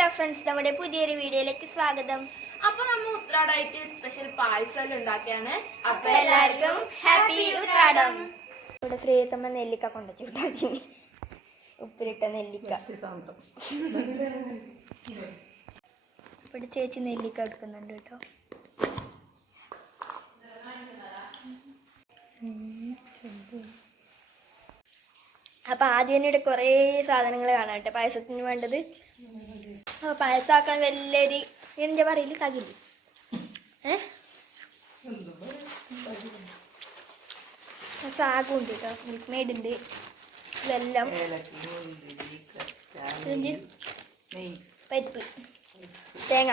Hello friends, നമ്മുടെ പുതിയൊരു വീഡിയോയിലേക്ക് സ്വാഗതം. അപ്പൊ നമ്മൾ ഉത്രാടായിട്ട് സ്പെഷ്യൽ പായസം ഉണ്ടാക്കിയാണ്. അപ്പൊ എല്ലാവർക്കും ഹാപ്പി ഉത്രാടം. ഇവിടെ ഫ്രീതമ്മ നെല്ലിക്ക കൊണ്ടുവച്ചിട്ടാക്കി, ഉപ്പിലിട്ട നെല്ലിക്ക. ഇവിടെ ചേച്ചി നെല്ലിക്ക എടുക്കുന്നുണ്ട് കേട്ടോ. അപ്പൊ ആദ്യം ഇവിടെ കുറേ സാധനങ്ങൾ കാണാം കേട്ടോ പായസത്തിന് വേണ്ടത്. അപ്പൊ പായസമാക്കാൻ വലിയൊരു എന്താ പറയല് തകില്, സാഗും ഉണ്ട് കേട്ടോ, മിൽക്ക് മെയ്ഡ് ഉണ്ട്, വെല്ലം, പരിപ്പ്, തേങ്ങ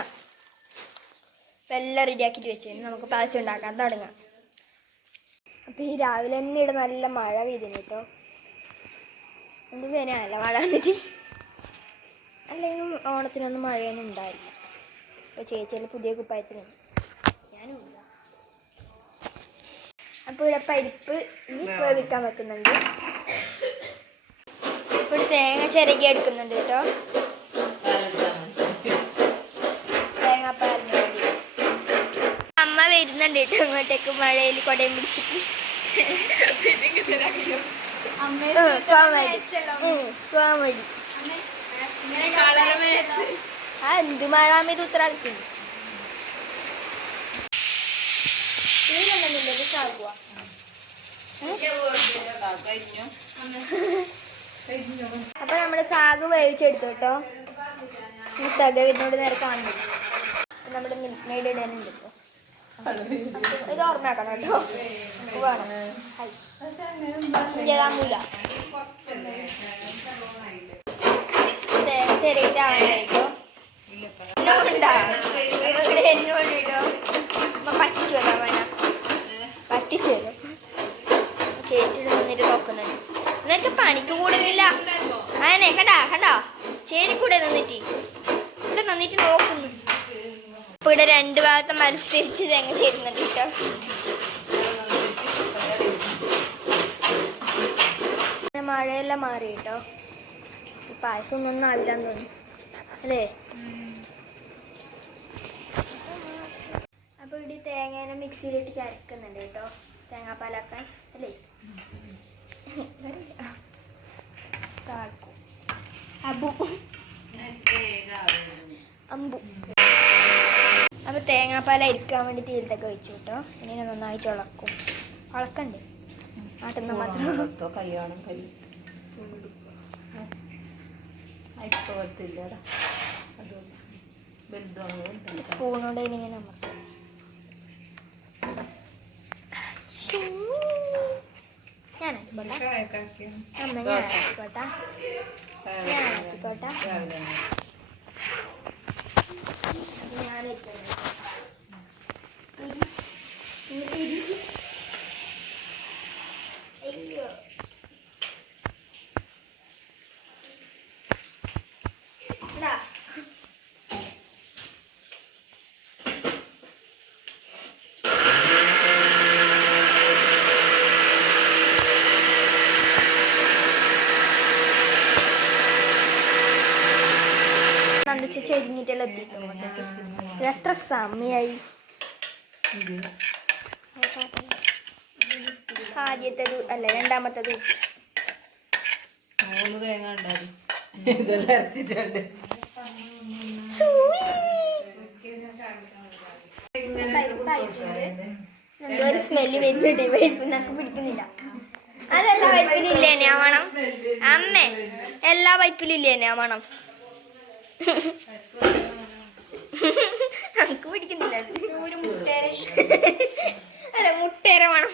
വെല്ലം റെഡിയാക്കിയിട്ട് വെച്ചു. നമുക്ക് പായസം ഉണ്ടാക്കാൻ തുടങ്ങാം. അപ്പം ഈ രാവിലെ തന്നെ ഇവിടെ നല്ല മഴ പെയ്തിന് കേട്ടോ. എന്ത് വേനല്ല മഴ വന്നിട്ട്, അല്ലെങ്കിൽ ഓണത്തിനൊന്നും മഴയൊന്നും ഉണ്ടായില്ല. അപ്പോൾ ചേച്ചിയുടെ പുതിയ കുപ്പായത്തിനുണ്ട്, ഞാനും ഇല്ല. അപ്പോൾ ഇവിടെ പരിപ്പ് ഇനി വേവിക്കാൻ വെക്കുന്നുണ്ട്. ഇപ്പോൾ തേങ്ങ ചിരകി എടുക്കുന്നുണ്ട് കേട്ടോ. തേങ്ങാപ്പാലിന് വേണ്ടി അമ്മ വരുന്നുണ്ട് കേട്ടോ ഇങ്ങോട്ടേക്ക്, മഴയിൽ കൊടയും പിടിച്ചിട്ട്. കോമഡി എന്ത് മഴാമത് ഉത്തരാടിക്കുന്നു. അപ്പൊ നമ്മുടെ സാഗ് വേവിച്ചെടുത്തു കേട്ടോ. തകവിനോട് നേരെ കാണുന്നു. നമ്മുടെ മിൽക്ക് മെയ്ഡ് ഇടാനുണ്ട് കേട്ടോ. ഇത് ഓർമ്മയാക്കണം കേട്ടോ, വേണം. മൂല ചെറിയിട്ടാവാനായിട്ടോ എന്നോട് കേട്ടോ. പറ്റിച്ചു വരാൻ വേണം, പറ്റിച്ചു തരും. ചേച്ചിയുടെ നിന്നിട്ട് നോക്കുന്നുണ്ട്, എന്നിട്ട് പണിക്ക് കൂടുന്നില്ല. അങ്ങനെ കണ്ടാ ചേരി കൂടെ നിന്നിട്ട് ഇവിടെ നിന്നിട്ട് നോക്കുന്നു. ഇപ്പൊ ഇവിടെ രണ്ട് ഭാഗത്ത് മത്സരിച്ച് തേങ്ങ ചേരുന്നുണ്ട് കേട്ടോ. മഴയെല്ലാം മാറി കേട്ടോ. ഈ പായസം ഒന്നും ആവില്ലാന്ന് തോന്നി അല്ലേ. അപ്പൊ ഇവിടെ തേങ്ങേനെ മിക്സിയിലിട്ട് ചരക്കുന്നുണ്ട് കേട്ടോ, തേങ്ങാപ്പാലാക്കാൻ അല്ലേ. അമ്പു. അപ്പൊ തേങ്ങാപ്പാല ഇരിക്കാൻ വേണ്ടി തീരത്തൊക്കെ വെച്ചു കേട്ടോ. ഇങ്ങനെ നന്നായിട്ട് വളക്കണ്ടേ, ആട്ടുന്ന മാത്രം. സ്പൂണോടെ ഇങ്ങനെ നമുക്ക് ചെരിഞ്ഞിട്ടെല്ലാം എത്തിയിട്ട് എത്ര സമയായി. ആദ്യത്തേത് അല്ല രണ്ടാമത്തേത് 3 തേങ്ങ ഉണ്ടാകും. ഇതെല്ലാം അരച്ചിട്ടുണ്ട്. എന്തോ ഒരു സ്മെല്ല് വരുന്നുണ്ട്. പരിപ്പ് നമുക്ക് പിടിക്കുന്നില്ല. അതെല്ലാ പരിപ്പിലും ഇല്ലേനെ ആ മണം. അമ്മേ എല്ലാ പരിപ്പിലും ഇല്ലേനെ ആ മണം. നമുക്ക് പിടിക്കുന്നില്ല. ഒരു മുട്ടേര വേണം.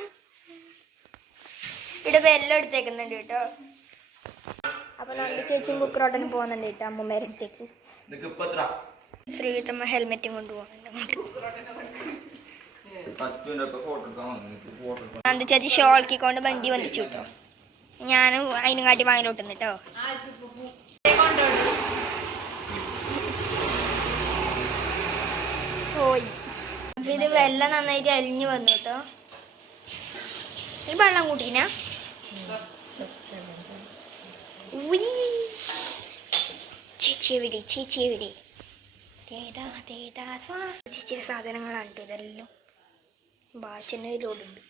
ഇവിടെ വെല്ലം എടുത്തേക്കുന്നുണ്ട് കേട്ടോ. അപ്പൊ നമ്മുടെ ചേച്ചിയും കുക്കറോട്ടനും പോകുന്നുണ്ട് കേട്ടോ അമ്മമ്മേരെ അടുത്തേക്ക്. ശ്രീതമ്മ ഹെൽമെറ്റും കൊണ്ടുപോകുന്നുണ്ട്. നന്ദി ചേച്ചി ഷോൾക്കിക്കൊണ്ട് വണ്ടി വന്നിച്ചു കേട്ടോ. ഞാനും അതിനും കാട്ടി വാങ്ങിലോട്ടുന്നു കേട്ടോ. പോയി. അപ്പൊ ഇത് വെള്ളം നന്നായിട്ട് അലിഞ്ഞു വന്നു കേട്ടോ. ഒരു വെള്ളം കൂട്ടീനാ. ചേച്ചി ചേച്ചി ചേച്ചിയുടെ സാധനങ്ങളാണ് കേട്ടോ ഇതെല്ലാം. ബാച്ചനയിലോടുണ്ട്.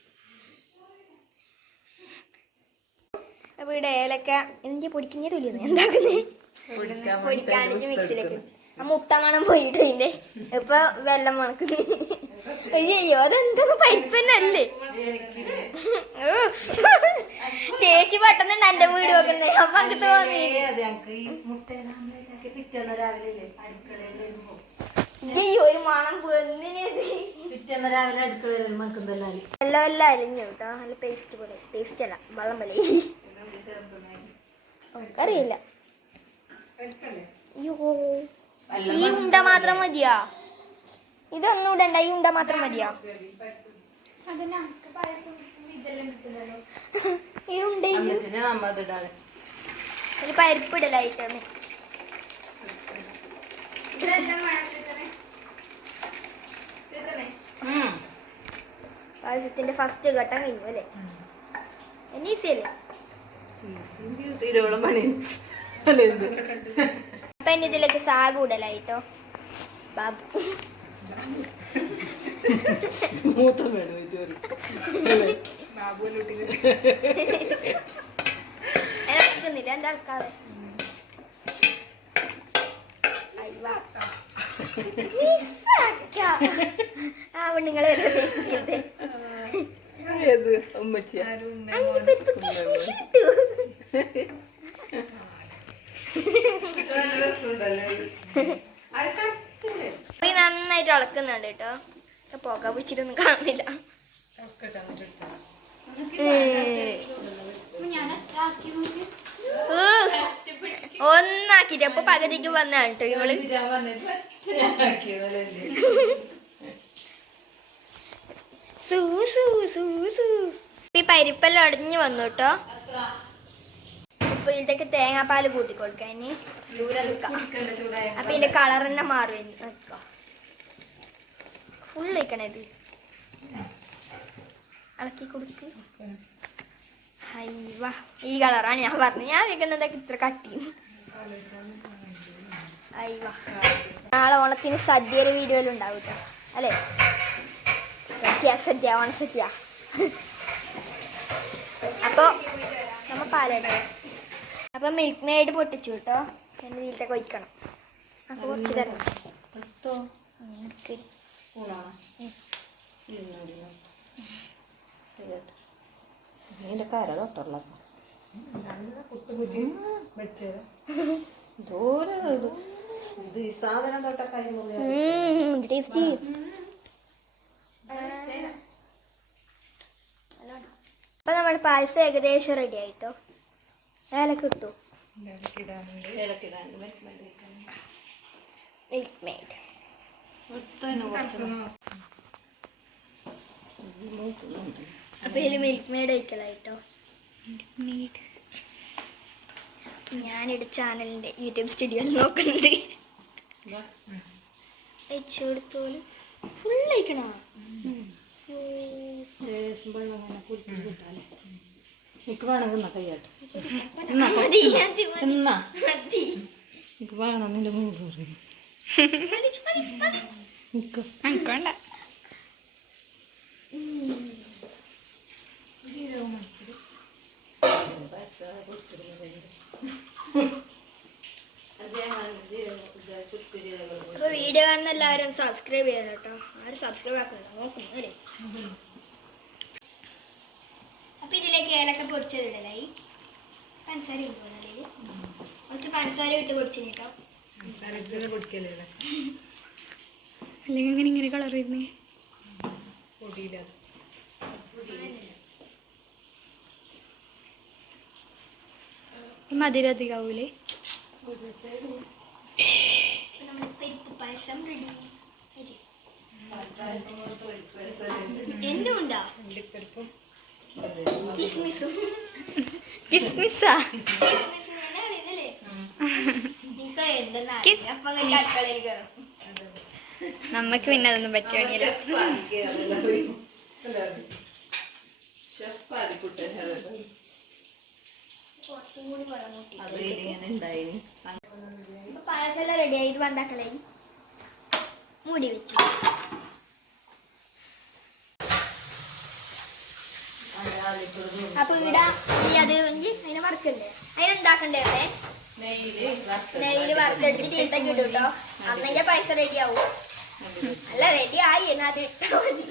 അപ്പോൾ ഇവിടെ ഏലക്ക എനിക്ക് പൊടിക്കുന്നേ തുല്യുന്നു എന്താക്കുന്നേ പൊടിക്കാണ്ടിട്ട് മിക്സിയിലേക്ക് ആ മുട്ട മണം പോയിട്ട് ഇതിന്റെ ഇപ്പൊ വെള്ളം മണക്കുന്നു. അയ്യോ അതെന്തൊക്കെ പരിപ്പന്നല്ലേ. ചേച്ചി പെട്ടെന്ന് എന്റെ വീട് വെക്കുന്നത് അപ്പൊ അങ്ങ് തോന്നി. അയ്യോ ഒരു മണം പൊന്നിനത് എല്ലാം എല്ലാം അരിഞ്ഞു കേട്ടോ. നല്ല പേസ്റ്റ് പോലെ. പേസ്റ്റ് അല്ല വെള്ളം പോലെ. നമുക്കറിയില്ല. അയ്യോ ഈ ഉണ്ട മാത്രം മതിയാ? ഇതൊന്നും ഇടണ്ട, ഈ ഉണ്ട മാത്രം മതിയാ? ഈ ഉണ്ട ഒരു പരിപ്പിടലായിട്ട് പായസത്തിന്റെ ഫസ്റ്റ് ഘട്ടം കഴിഞ്ഞു അല്ലേ? ഈസിയല്ലേ? അപ്പൊ ഇനി ഇതിലേക്ക് സാഗ് ഇടലായിട്ടോ. ബാബു ഇളക്കുന്നില്ല എന്താ ഇളക്കാതെ? ആ പെണ്ണുങ്ങളെ നന്നായിട്ട് ഇളക്കുന്നുണ്ട് കേട്ടോ. പുക പിടിച്ചിട്ടൊന്നും കാണുന്നില്ല. ഒന്നാക്കിട്ട് അപ്പൊ പകുതിക്ക് വന്നാണ് കേട്ടോ ഇവള്. ഈ പരിപ്പെല്ലാം അടഞ്ഞു വന്നു കേട്ടോ. ഇപ്പൊ ഇതിലേക്ക് തേങ്ങാപ്പാല് കൂട്ടി കൊടുക്കാം. ഇനി ദൂരെ നിൽക്കാം. അപ്പൊ ഇതിന്റെ കളർ തന്നെ മാറും. ഫുൾ വയ്ക്കണേ ഇത്. ഇളക്കി കൊടുക്ക്. ഹൈവാ ഈ കളറാണ് ഞാൻ പറഞ്ഞത്. ഞാൻ വെക്കുന്നതൊക്കെ ഇത്ര കട്ടി. ഹൈവാ നാളെ ഓണത്തിന് സദ്യയുടെ വീഡിയോയിലുണ്ടാവും കേട്ടോ അല്ലേ? സദ്യ ഓണസദ്യ. അപ്പൊ നമ്മ പാലെടുക്കാം. അപ്പൊ മിൽക്ക് മെയ്ഡ് പൊട്ടിച്ചു കേട്ടോ. എന്റെ വീട്ടിലേക്ക് ഒഴിക്കണം. അപ്പൊ കുറച്ച് തരണം. കര തൊട്ടുള്ള സാധനം തൊട്ടൊക്കെ ടേസ്റ്റി. അപ്പൊ നമ്മുടെ പായസം ഏകദേശം റെഡി ആയിട്ടോ. ഏലക്ക ഇട്ടു. മിൽക്ക് മെയ്ഡ് അപ്പൊ ഇതിൽ മിൽക്ക് മെയ്ഡ് ഒഴിക്കലായിട്ടോ. മിൽക്ക് മെയ്ഡ് ഞാനിവിടെ ചാനലിന്റെ യൂട്യൂബ് സ്റ്റുഡിയോയിൽ നോക്കുന്നത്. അയച്ചു കൊടുത്തോളൂ. ഫുൾ അയക്കണോ? എനിക്ക് വേണമെങ്കിൽ കൈയാട്ട് എനിക്ക് വേണമെന്നില്ല വേണ്ട. അപ്പൊ വീഡിയോ കാണുന്ന എല്ലാവരും സബ്സ്ക്രൈബ് ചെയ്യണം കേട്ടോ. ആരും സബ്സ്ക്രൈബ് ആക്കുന്നില്ല നോക്കുന്നു അല്ലേ? അപ്പൊ ഇതിലേക്ക് ഏലക്ക പൊടിച്ചതിടലായി. പഞ്ചസാര ഇടുന്നല്ലേ? കുറച്ച് പഞ്ചസാര ഇട്ട് പൊടിച്ചു കേട്ടോ. അല്ലെങ്കിൽ അങ്ങനെ ഇങ്ങനെ കളർ വരുന്നേ മധുരം അധികാവൂലേ? പായസം റെഡി. എന്തുകൊണ്ടാ കിസ്മിസാ? നമ്മക്ക് പിന്നെ അതൊന്നും പറ്റുകയാണെങ്കിലോ. കുറച്ചും കൂടി പായസം എല്ലാം റെഡി ആയിട്ട് വന്നാക്കളായി മൂടി വെച്ചു. അപ്പൊ ഇവിടെ ഈ അത് അതിനെ വറുക്കണ്ടേ, അതിനുണ്ടാക്കണ്ടേ അവിടെ നെയ്യില് വറുത്തെടുത്ത് ചീത്തക്ക് ഇട്ടു കേട്ടോ. അന്നെങ്കിൽ പൈസ റെഡി ആവും. അല്ല റെഡി ആയി എന്നാ അത് ഇട്ടാ മതി.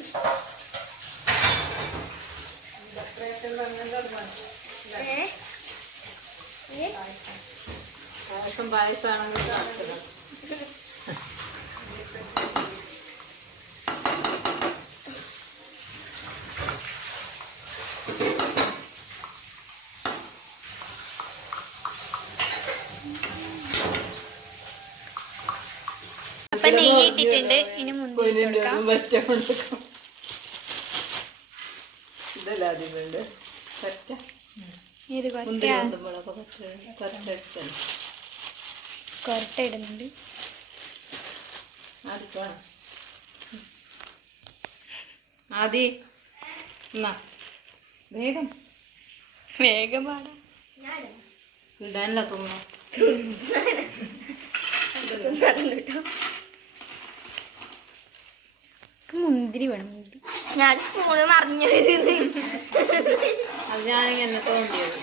അപ്പൊ നെയ്യ് ഇട്ടിട്ടുണ്ട്. ഇനി മുന്തിരി ഇത് കൊരട്ട ഇടുന്നുണ്ട്. ആദി വേഗം വേഗം പാടാം. ഇടാനല്ല തോന്നുന്നു. മുന്തിരി വേണം. മുന്തിരി ഞാൻ സ്പൂണ് മറിഞ്ഞത്. അത് ഞാൻ എന്നെ തോന്നിയത്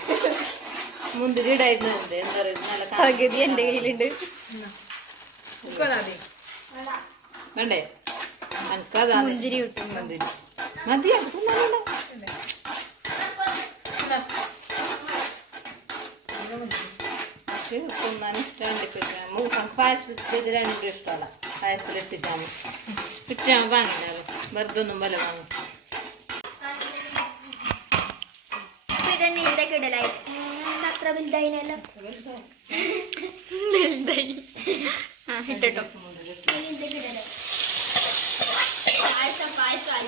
മുന്തിരി ഇടായിരുന്നു. എന്താ പറയുക, നല്ല പകുതി എന്റെ കയ്യിലുണ്ട്. വേണ്ടേ? എനിക്കതാ മുന്തിരി കിട്ടും. മുന്തിരി മതി. തിന്നാൻ ഇഷ്ടമാണ്. പായസത്തിൽ രണ്ടും ഇഷ്ടമല്ല. പായസത്തിലിട്ടിട്ടാണ് ഇട്ടാൽ വാങ്ങിനാറ്. വെറുതെ ഒന്നും വില വാങ്ങും. ഇതന്നെ ഇതൊക്കെ ഇടലായി അത്ര വലുതായിനല്ലോ. ഇട്ടോ പായസം പായസം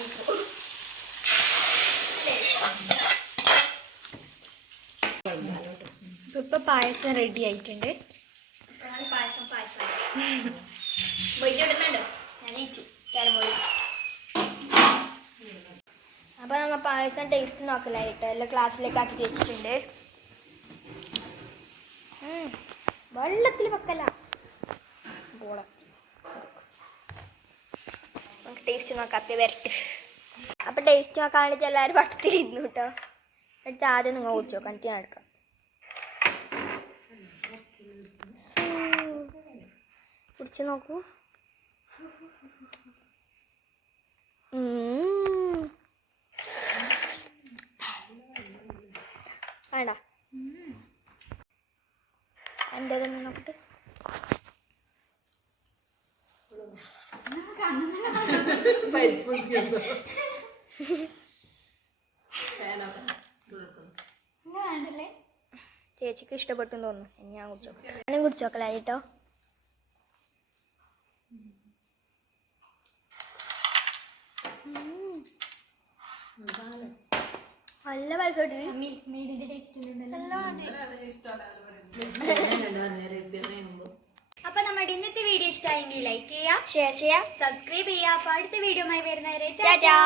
ഇപ്പൊ പായസം റെഡി ആയിട്ടുണ്ട്. പായസം പായസം പോയിട്ടിടുന്നുണ്ട്. ഞാൻ ഇച്ചു കാരമോളി. അപ്പൊ നമ്മ പായസം ടേസ്റ്റ് നോക്കലായിട്ട് എല്ലാം ക്ലാസ്സിലേക്ക് ആക്കി വെച്ചിട്ടുണ്ട്. വെള്ളത്തിൽ വെക്കല ടേസ്റ്റ് നോക്കാത്ത വരട്ട്. അപ്പൊ ടേസ്റ്റ് നോക്കാൻ വേണ്ടിട്ട് എല്ലാവരും വട്ടത്തിലിരുന്നു കേട്ടോ. എടുത്ത് ആദ്യം നിങ്ങൾ കുടിച്ചു നോക്കാം. എന്നിട്ട് ഞാൻ എടുക്കാം. കുടിച്ച് നോക്കൂ. വേണ്ട എൻ്റെ തന്നെ നോക്കട്ടെ. ചേച്ചിക്ക് ഇഷ്ടപ്പെട്ടു തോന്നുന്നു. ഞാൻ കുടിച്ചോ ഞാനും കുടിച്ചു നോക്കലായി കേട്ടോ. നല്ല പൈസ അപ്പൊ നമ്മുടെ ഇന്നത്തെ വീഡിയോ ഇഷ്ടമായെങ്കിൽ ലൈക്ക് ചെയ്യുക, ഷെയർ ചെയ്യുക, സബ്സ്ക്രൈബ് ചെയ്യുക. അപ്പൊ അടുത്ത വീഡിയോ വരുന്നവരെ ടാറ്റാ.